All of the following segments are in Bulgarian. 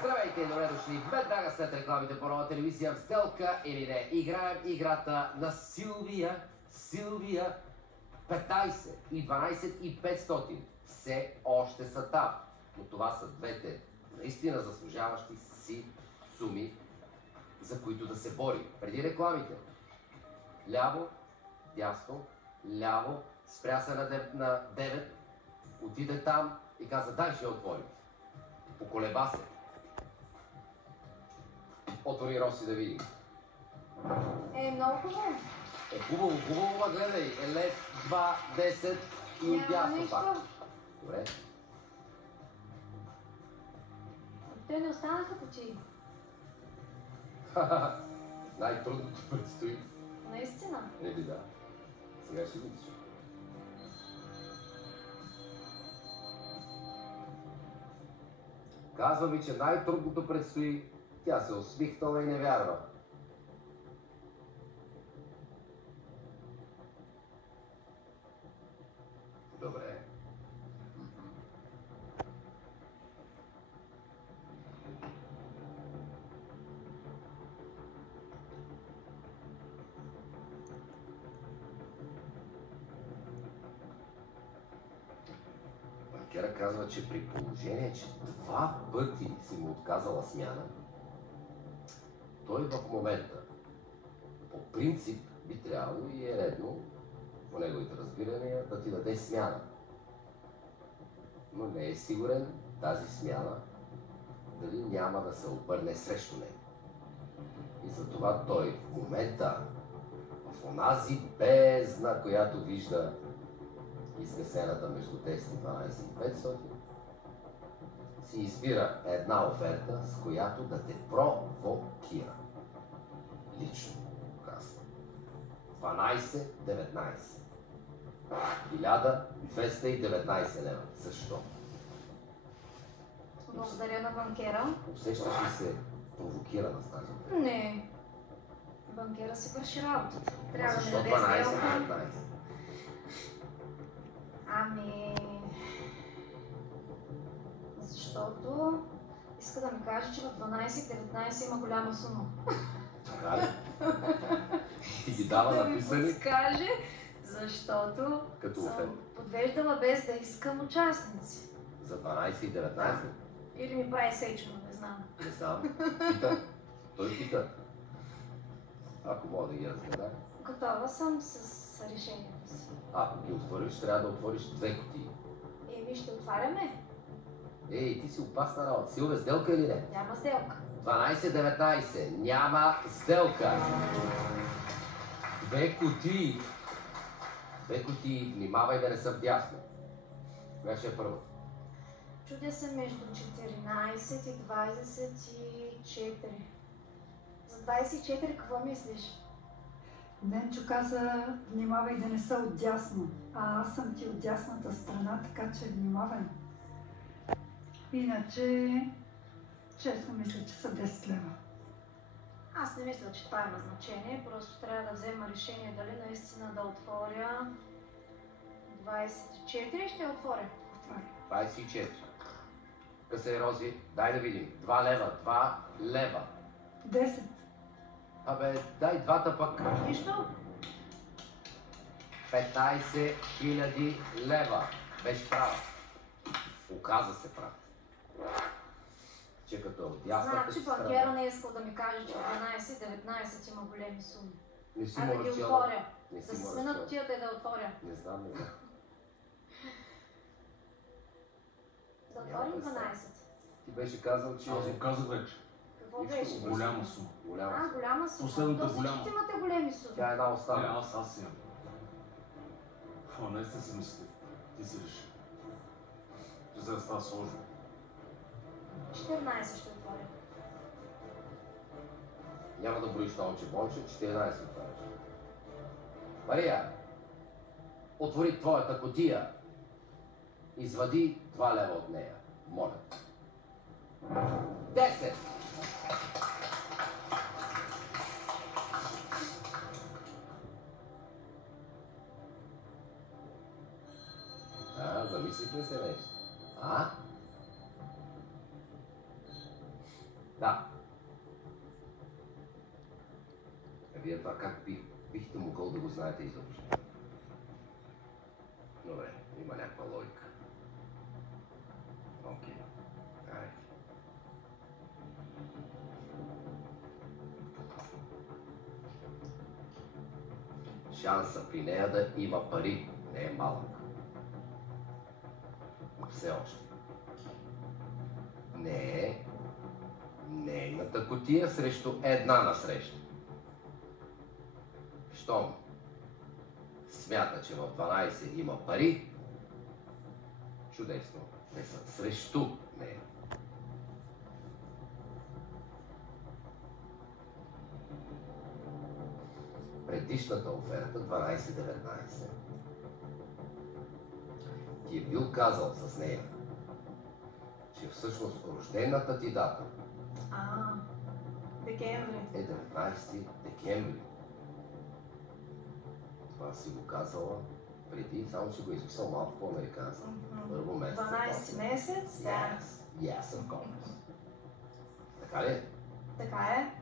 Здравейте, добре дошли веднага след рекламите по нова телевизия в сделка или не. Играем играта на Силвия. 15 и 12 и 500. Все още са там. Но това са двете наистина заслужаващи си суми, за които да се бори. Преди рекламите. Ляво, дясно, ляво, спря се на 9, отиде там и каза, дай ще я отворим. Поколеба се. Отвори Роси да видим. Много хубаво. Хубаво, ма гледай. Лев, 2, 10 и отдясно пак. Добре. Те не останаха почти. Най-трудното предстои. Наистина. Или да. Сега ще видиш. Казва ми, че най-трудното предстои. Тя се усмихнала и не вярва. Добре. Банкера казва, че при положение, че 2 пъти си му отказала смяна, той в момента, по принцип, би трябвало и е редно, по неговите разбирания, да ти даде смяна. Но не е сигурен тази смяна дали няма да се обърне срещу него. И затова той в момента, в онази бездна, която вижда изкъсената между 10, 12 и 500, си избира една оферта, с която да те провокира. Лично казва. 12-19. 1219 лева. Защо? Благодаря на банкера. Усещаш ли се провокирана с тази оферта? Не. Банкера си върши работата. Трябва да Защо ми даде сделка. 12-19? Защото иска да ми каже, че в 12-19 има голяма сума. Така ли? Ти ги дава написани? Да ми подскаже, защото Като съм оферта. подвеждала без да искам участници. За 12 и 19? Или ми прави сечено, не знам. Не знам. Пита. Той пита. Ако мога да ги разгадая. Готова съм с решението си. Ако ги отвориш, трябва да отвориш 2 кутии. Ще отваряме. Ей, ти си опасна работа. Силвия, сделка или не? Няма сделка. 12-19. Няма сделка. 2 кутии. 2 кутии. Внимавай да не са вдясно. Коя ще е първа? Чудя се между 14 и 24. За 24 какво мислиш? Денчо каза, внимавай да не са отдясно, а аз съм ти от дясната страна, така че внимавай. Иначе, честно мисля, че са 10 лева. Аз не мисля, че това има значение, просто трябва да взема решение дали наистина да отворя 24 ще отворя. Отваря. 24. Къса е Рози? Дай да видим. 2 лева. 2 лева. 10. Абе, дай двата пък. Нищо? 15 000 лева. Беше права. Оказа се прав. Че като от дясната Значи банкера не е искал да ми каже, че 12-19 има големи суми. Не си А му да ги разчела. отворя. Не Да си се му сменят разчела. тията и да отворя. Не знам. Да Няма отворим представа. 12. Ти беше казал, че... Аз го казах вече. Какво Нищо беше? го Голяма сума. Голяма. Голяма сума. Последната То всички голяма. имате големи суми. Тя е една Не, остана. аз имам. Ама наистина си мисля. Ти си реши. Че за да става сложно. 14 ще отворя. Няма да броиш това бонче, 14 отваряш. Мария, отвори твоята кутия. Извади 2 лева от нея. Моля. 10. Замислихме се нещо. А? Да. А вие това как бихте могъл да го знаете изобщо? Добре, има някаква логика. Окей. Айде. Шанса при нея да има пари не е малък. Но все още. Не е нейната кутия срещу една насреща. Щом смята, че в 12 има пари, чудесно, те са срещу нея. Предишната оферта, 12-19, ти е бил казал с нея, че всъщност рождената ти дата Декември. е 19 декември. Това си го казала преди, само че го изписал малко по-американски. Първо месец. 12 месец, да. Yes, yes, of course. Така ли? Така е.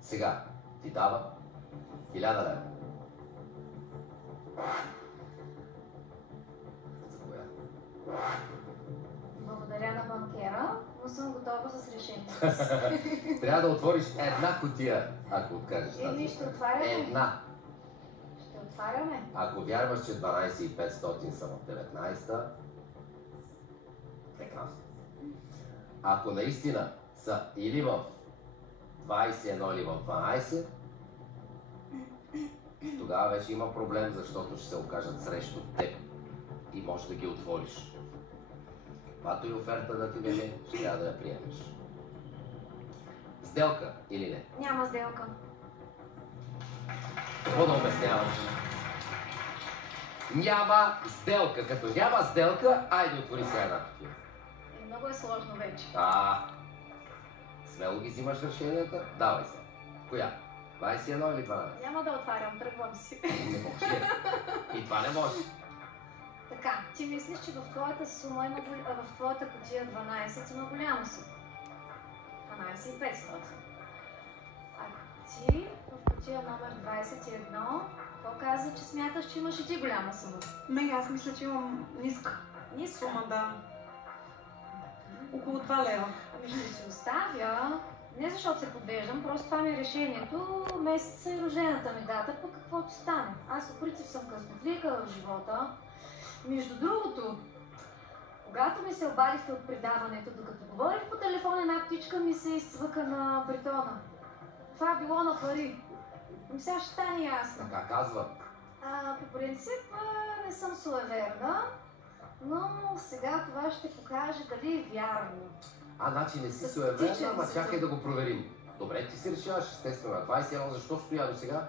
Сега ти дава 1000 лева. За коя? Благодаря на банкера, но съм готова с решението. Трябва да отвориш една кутия, ако откажеш тази. Еми, ще отваряме. Една. Ще отваряме. Ако вярваш, че 12,500 са в 19-та, прекрасно. Ако наистина са или в 21 или в 12, тогава вече има проблем, защото ще се окажат срещу теб и можеш да ги отвориш. Каквато и оферта да ти даде, ще трябва да я приемеш. Сделка или не? Няма сделка. Какво да обясняваш? Няма сделка. Като няма сделка, айде отвори сега една кутия. Много е сложно вече. Смело ги взимаш решенията? Давай се. Коя? 21 или 12? Няма да отварям, тръгвам си. Не може. И това не може. Така, ти мислиш, че в твоята сума има, в твоята кутия 12 има голяма сума. 12,500. А ти в кутия номер 21, какво каза, че смяташ, че имаш и ти голяма сума? Не, аз мисля, че имам ниска сума, да. Около 2 лева. Ами ще си оставя, не защото се подвеждам, просто това ми е решението, месеца и рождената ми дата, пък каквото стане. Аз по принцип съм къснотлика в живота. Между другото, когато ми се обадихте от предаването, докато говорих по телефон, една птичка ми се изцвъка на притона. Това било на пари. Сега ще стане ясно. Така казва. По принцип не съм суеверна, но сега това ще покаже дали е вярно. Значи не си суеверна, ама чакай да го проверим. Добре, ти си решаваш, естествено. 21, защо стоя до сега?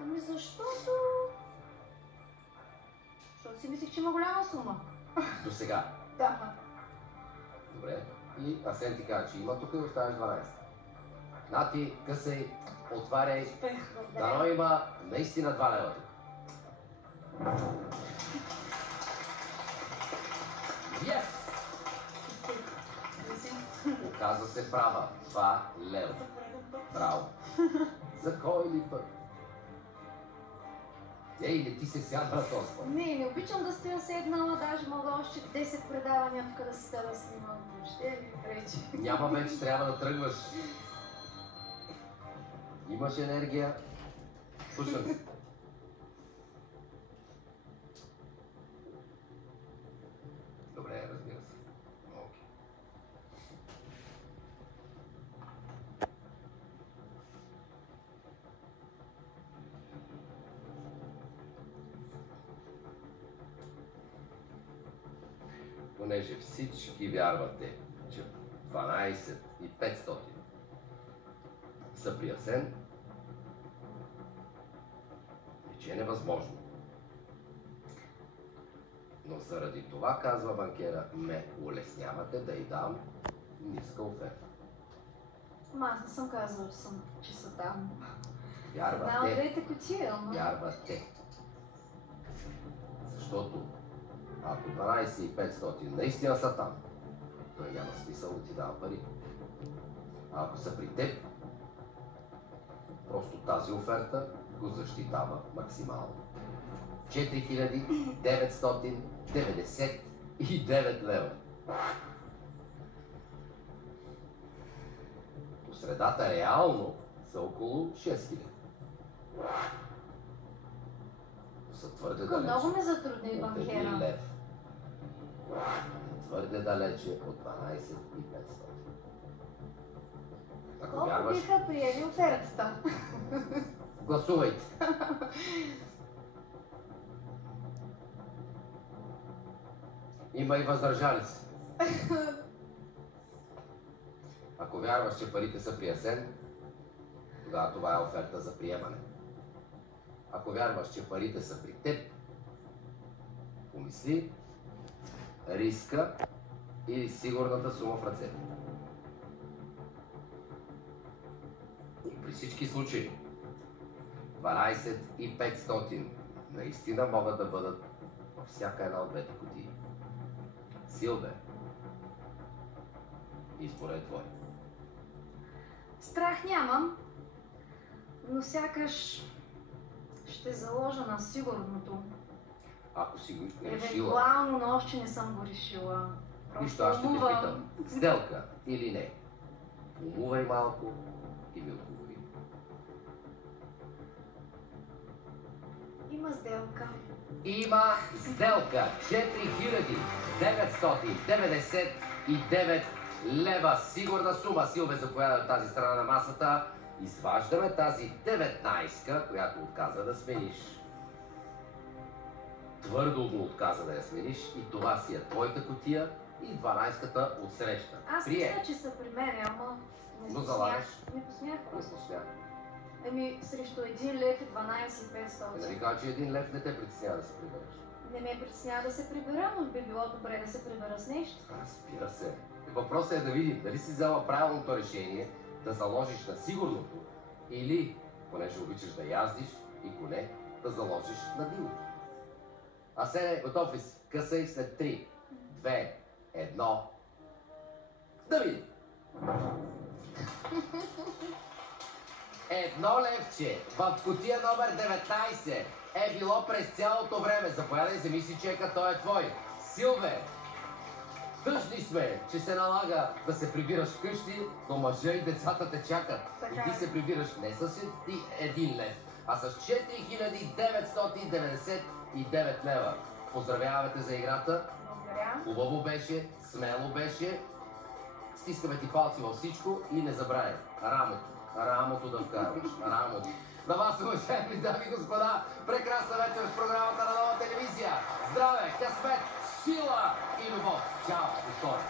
Ами защото си мислих, че има голяма сума. До сега. Да. Добре. И Асен ти каза, че има, тук и оставяш 12. Нати, късай, отваряй. Дано има наистина 2 лева тук. Yes! Оказа се права. 2 лева. Браво. За кой ли път? Не ти се сядва на този път. Не обичам да стоя седнала, даже мога още 10 предавания тук да си да снимам. Въобще ми пречи. Няма вече, трябва да тръгваш. Имаш енергия. Слушам. Добре, разбира се. Окей. Понеже всички вярвате, че 12 и 500 са при Асен, и че е невъзможно. Но заради това, казва банкера, ме улеснявате да й дам ниска оферта. Аз не съм казала, че са там. Една от Вярвате. двете кутия, ама... Вярвате. Защото ако 12 и 500 наистина са там, той няма смисъл да ти дава пари. А ако са при теб, просто тази оферта го защитава максимално. 4999 лева. По средата реално са около 6000. Са твърде далече. Много ме затрудни от 1 банкера. лев. Твърде далече от 12500. Ако Колко вярваш, биха приели офертата? гласувайте. Има и въздържали се. Ако вярваш, че парите са при Асен, тогава това е оферта за приемане. Ако вярваш, че парите са при теб, помисли риска или сигурната сума в ръцете. И при всички случаи 12500 наистина могат да бъдат във всяка една от двете кутии. Силве, изборът е твой. Страх нямам, но сякаш ще заложа на сигурното. Ако си го решила, Евентуално, но още не съм го решила. нищо, аз ще те питам. Сделка или не? Умувай малко и ми отговори. Има сделка. Има сделка. 4999 лева. Сигурна сума. Силве, заповяда от тази страна на масата. Изваждаме тази 19-ка, която отказа да смениш. Твърдо му отказа да я смениш и това си е твоята кутия и 12-ката отсреща. Аз мисля, че са при мен, ама не Но посмях. залагаш? Не посмях Не просто. посмях. Еми, срещу 1 лев и 12,500. Нали кажа, че 1 лев не те притеснява да се прибереш? Не ме притеснява да се прибера, но би било добре да се прибера с нещо. Разбира се. Въпросът е да видим дали си взела правилното решение да заложиш на сигурното или, понеже обичаш да яздиш и коне, да заложиш на дивото. Асене, готов ли си? Късай след 3, 2, 1. Да видим! 1 левче в кутия номер 19 е било през цялото време. Заповядай, вземи си чека, той е твой. Силве, тъжни сме, че се налага да се прибираш вкъщи, но мъжа и децата те чакат. Така И ти е. се прибираш не с 1 лев, а с 4999 лева. Поздравяваме те за играта. Благодаря. Хубаво беше, смело беше. Стискаме ти палци във всичко и не забравяй. Рамото да вкарваш. Рамото. На вас, уважаеми дами и господа, прекрасна вечер с програмата на Нова телевизия. Здраве, късмет, сила и любов. Чао, до скоро.